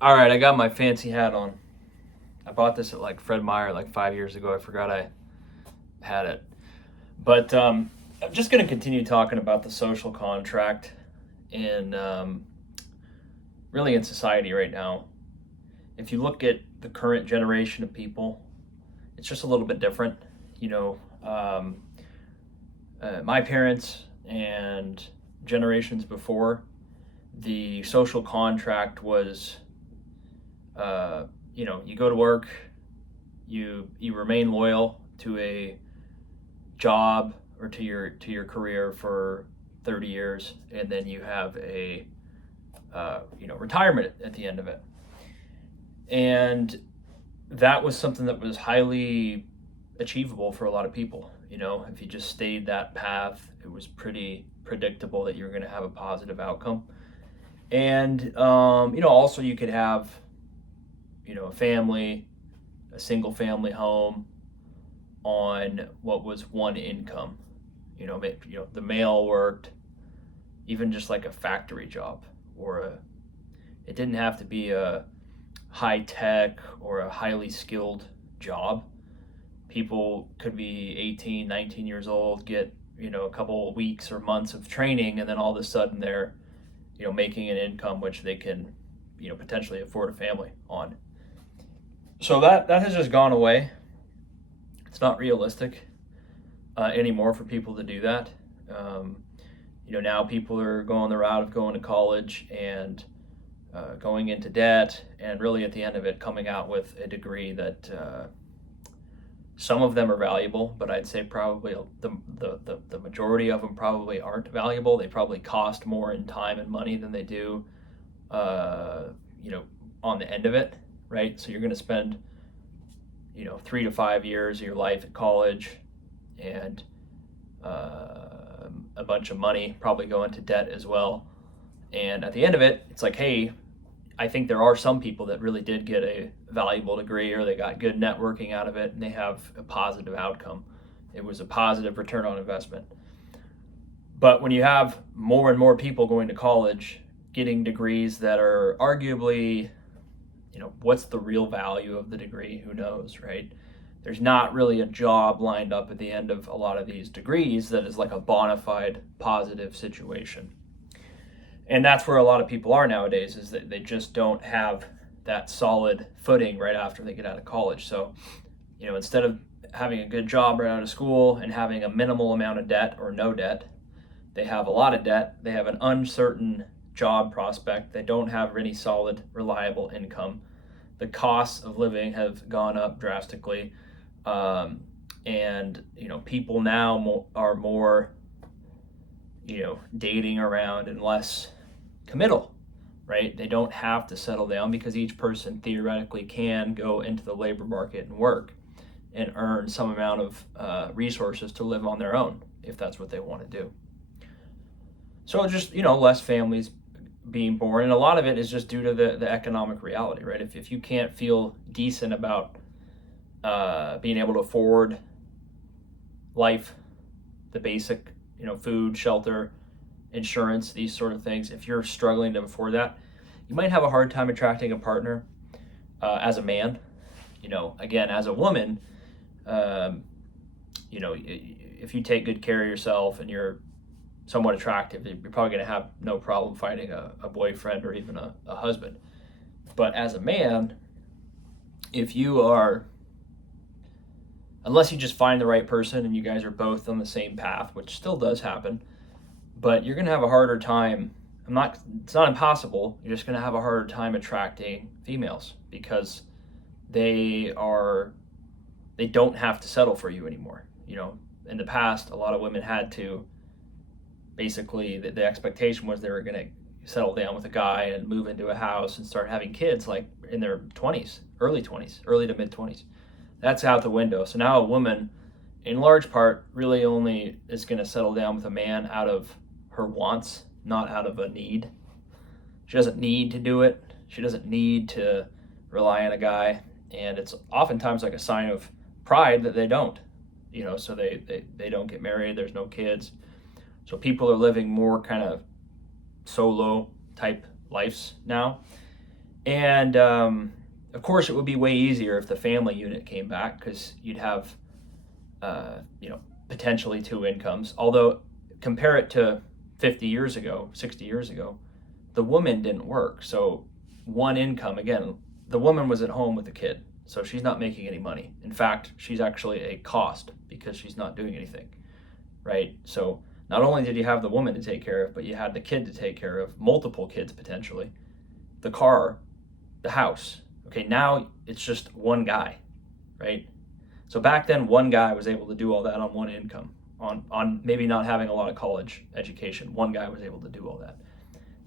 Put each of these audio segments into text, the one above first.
All right, I got my fancy hat on. I bought this at like Fred Meyer like 5 years ago. I forgot I had it. But I'm just going to continue talking about the social contract in really in society right now. If you look at the current generation of people, it's just a little bit different. You know, my parents and generations before, the social contract was, you go to work, you remain loyal to a job or to your career for 30 years, and then you have a retirement at the end of it. And that was something that was highly achievable for a lot of people. If you just stayed that path, it was pretty predictable that you were going to have a positive outcome. And also you could have a family, a single family home on what was one income. The male worked even just like a factory job, or it didn't have to be a high tech or a highly skilled job. People could be 18, 19 years old, get a couple of weeks or months of training, and then all of a sudden they're making an income which they can potentially afford a family on. So that has just gone away. It's not realistic anymore for people to do that. Um, now people are going the route of going to college and going into debt, and really at the end of it coming out with a degree that some of them are valuable, but I'd say probably the majority of them probably aren't valuable. They probably cost more in time and money than they do, uh, you know, on the end of it, right? So you're going to spend 3 to 5 years of your life at college, and a bunch of money probably go into debt as well. And at the end of it, it's like, hey, I think there are some people that really did get a valuable degree, or they got good networking out of it, and they have a positive outcome. It was a positive return on investment. But when you have more and more people going to college, getting degrees that are arguably, what's the real value of the degree? Who knows, right? There's not really a job lined up at the end of a lot of these degrees that is like a bona fide positive situation. And that's where a lot of people are nowadays, is that they just don't have that solid footing right after they get out of college. So instead of having a good job right out of school and having a minimal amount of debt or no debt, they have a lot of debt. They have an uncertain job prospect. They don't have any solid reliable income. The costs of living have gone up drastically. And people now are more dating around and less committal, right? They don't have to settle down, because each person theoretically can go into the labor market and work and earn some amount of resources to live on their own if that's what they want to do. So just less families being born, and a lot of it is just due to the economic reality, right? If you can't feel decent about being able to afford life, the basic food, shelter, insurance, these sort of things, if you're struggling to afford that, you might have a hard time attracting a partner as a man. Again, as a woman, if you take good care of yourself and you're somewhat attractive, you're probably going to have no problem finding a boyfriend or even a husband. But as a man, if you are, unless you just find the right person and you guys are both on the same path, which still does happen, but you're going to have a harder time. It's not impossible. You're just going to have a harder time attracting females, because they don't have to settle for you anymore. In the past, a lot of women had to, basically the expectation was they were going to settle down with a guy and move into a house and start having kids like in their 20s, early 20s, early to mid 20s. That's out the window. So now a woman, in large part, really only is going to settle down with a man out of her wants, not out of a need. She doesn't need to do it. She doesn't need to rely on a guy. And it's oftentimes like a sign of pride that they don't. So they don't get married, there's no kids. So people are living more kind of solo type lives now. And of course, it would be way easier if the family unit came back because you'd have, you know, potentially two incomes. Although, compare it to 50 years ago, 60 years ago, the woman didn't work. So, one income, again, the woman was at home with the kid. So, she's not making any money. In fact, she's actually a cost because she's not doing anything, right? So, not only did you have the woman to take care of, but you had the kid to take care of, multiple kids potentially, the car, the house. Okay, now it's just one guy, right? So back then, one guy was able to do all that on one income, on maybe not having a lot of college education. One guy was able to do all that.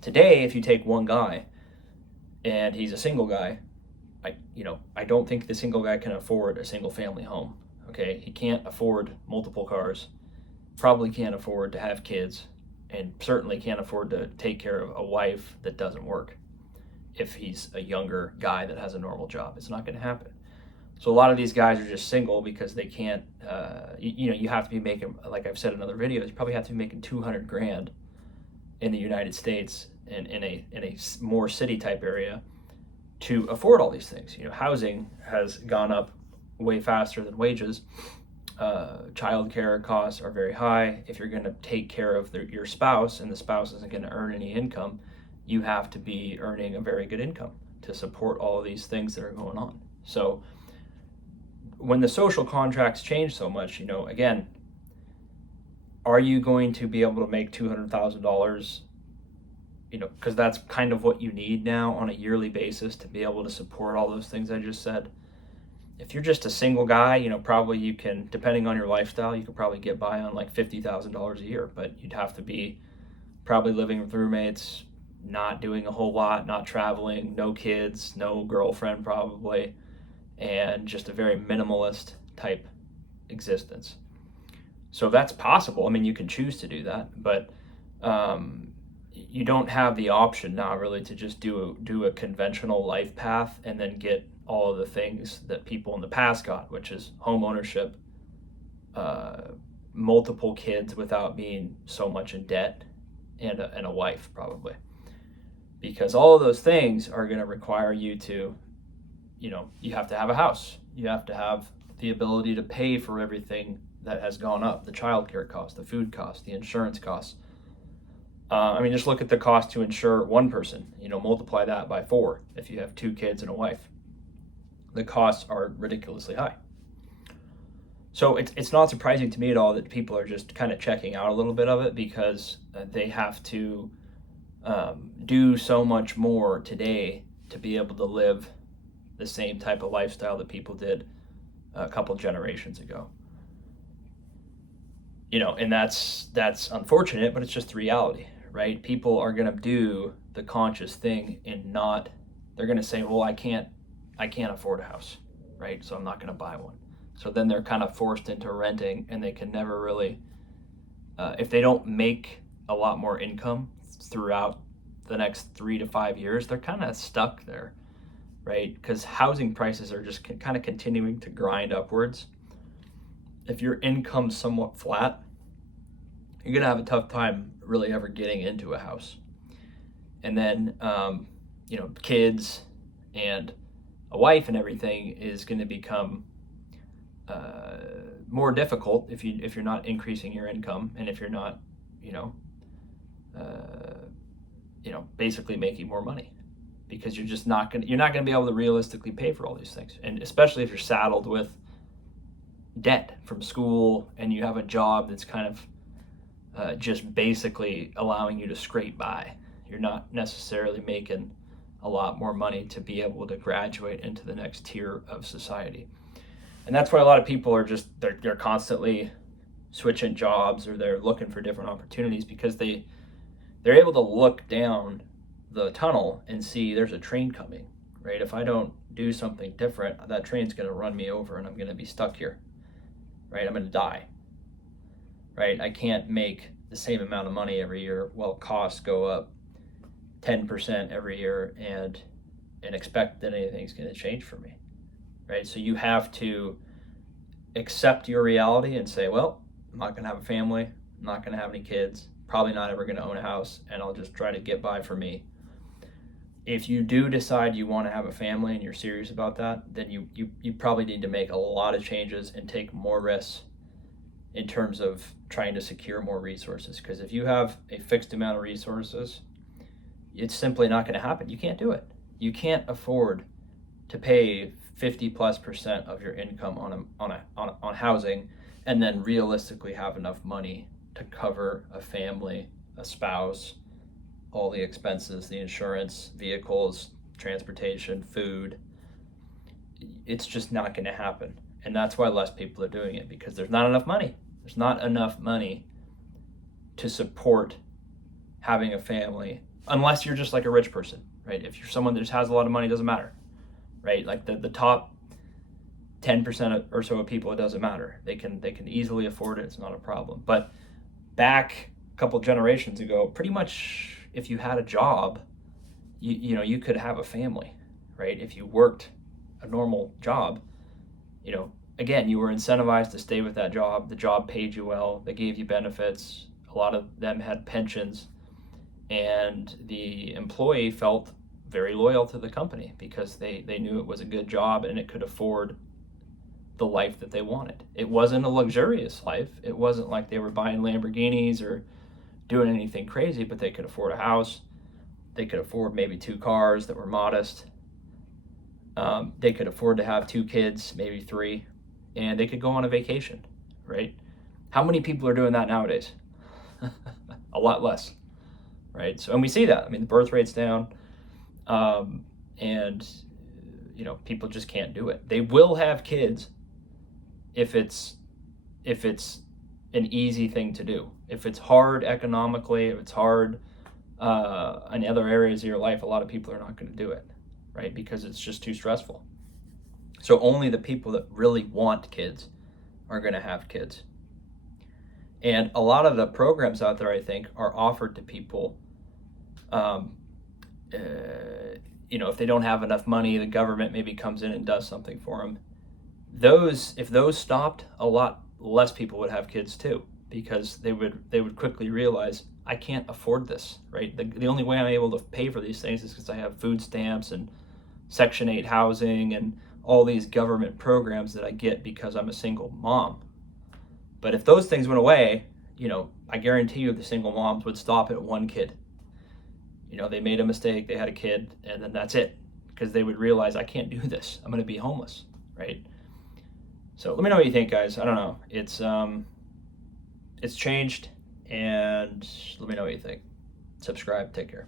Today, if you take one guy and he's a single guy, I don't think the single guy can afford a single family home. Okay, he can't afford multiple cars, probably can't afford to have kids, and certainly can't afford to take care of a wife that doesn't work. If he's a younger guy that has a normal job, it's not going to happen. So a lot of these guys are just single because they can't. You have to be making, like I've said in other videos, you probably have to be making 200 grand in the United States and in a more city type area to afford all these things. Housing has gone up way faster than wages. Childcare costs are very high. If you're going to take care of your spouse and the spouse isn't going to earn any income, you have to be earning a very good income to support all of these things that are going on. So when the social contracts change so much, again, are you going to be able to make $200,000? Because that's kind of what you need now on a yearly basis to be able to support all those things I just said. If you're just a single guy, probably you can, depending on your lifestyle, you could probably get by on like $50,000 a year, but you'd have to be probably living with roommates, not doing a whole lot, not traveling, no kids, no girlfriend probably, and just a very minimalist type existence. So that's possible. I mean, you can choose to do that, but you don't have the option now really to just do a conventional life path and then get all of the things that people in the past got, which is home ownership, multiple kids without being so much in debt, and a wife probably. Because all of those things are going to require you to, you have to have a house. You have to have the ability to pay for everything that has gone up, the childcare costs, the food costs, the insurance costs. Just look at the cost to insure one person, multiply that by 4 if you have 2 kids and a wife. The costs are ridiculously high. So it's not surprising to me at all that people are just kind of checking out a little bit of it because they have to do so much more today to be able to live the same type of lifestyle that people did a couple generations ago. And that's unfortunate, but it's just the reality, right? People are going to do the conscious thing and they're going to say, well, I can't afford a house, right? So I'm not going to buy one. So then they're kind of forced into renting, and they can never really, if they don't make a lot more income throughout the next 3 to 5 years, they're kind of stuck there, right? Because housing prices are just kind of continuing to grind upwards. If your income's somewhat flat, you're going to have a tough time really ever getting into a house. And then, kids and a wife and everything is going to become more difficult if you're not increasing your income, and if you're not, basically making more money, because you're not going to be able to realistically pay for all these things, and especially if you're saddled with debt from school and you have a job that's kind of just basically allowing you to scrape by. You're not necessarily making a lot more money to be able to graduate into the next tier of society. And that's why a lot of people are just, they're constantly switching jobs, or they're looking for different opportunities because they're able to look down the tunnel and see there's a train coming, right? If I don't do something different, that train's going to run me over and I'm going to be stuck here, right? I'm going to die, right? I can't make the same amount of money every year while costs go up 10% every year and expect that anything's going to change for me, right? So you have to accept your reality and say, well, I'm not going to have a family, I'm not going to have any kids, probably not ever going to own a house, and I'll just try to get by for me. if you do decide you want to have a family and you're serious about that, then you probably need to make a lot of changes and take more risks in terms of trying to secure more resources. Because if you have a fixed amount of resources, it's simply not going to happen. You can't do it. You can't afford to pay 50+% of your income on housing and then realistically have enough money to cover a family, a spouse, all the expenses, the insurance, vehicles, transportation, food. It's just not going to happen. And that's why less people are doing it, because there's not enough money. There's not enough money to support having a family, unless you're just like a rich person, right? If you're someone that just has a lot of money, it doesn't matter, right? Like the top 10% or so of people, it doesn't matter. They can easily afford it. It's not a problem. But back a couple generations ago, pretty much if you had a job, you could have a family, right? If you worked a normal job, again, you were incentivized to stay with that job. The job paid you well. They gave you benefits. A lot of them had pensions. And the employee felt very loyal to the company because they knew it was a good job and it could afford the life that they wanted. It wasn't a luxurious life. It wasn't like they were buying Lamborghinis or doing anything crazy, but they could afford a house. They could afford maybe 2 cars that were modest. They could afford to have 2 kids, maybe 3, and they could go on a vacation, right? How many people are doing that nowadays? A lot less, right? So, and we see that. I mean, the birth rate's down, and people just can't do it. They will have kids if it's an easy thing to do. If it's hard economically, if it's hard in other areas of your life, a lot of people are not going to do it, right? Because it's just too stressful. So only the people that really want kids are going to have kids. And a lot of the programs out there, I think, are offered to people. If they don't have enough money, the government maybe comes in and does something for them. If those stopped, a lot less people would have kids too, because they would quickly realize, I can't afford this, right? The only way I'm able to pay for these things is because I have food stamps and Section 8 housing and all these government programs that I get because I'm a single mom. But if those things went away, I guarantee you the single moms would stop at 1 kid. They made a mistake, they had a kid, and then that's it. Because they would realize, I can't do this. I'm going to be homeless, right? So let me know what you think, guys. I don't know. It's changed, and let me know what you think. Subscribe. Take care.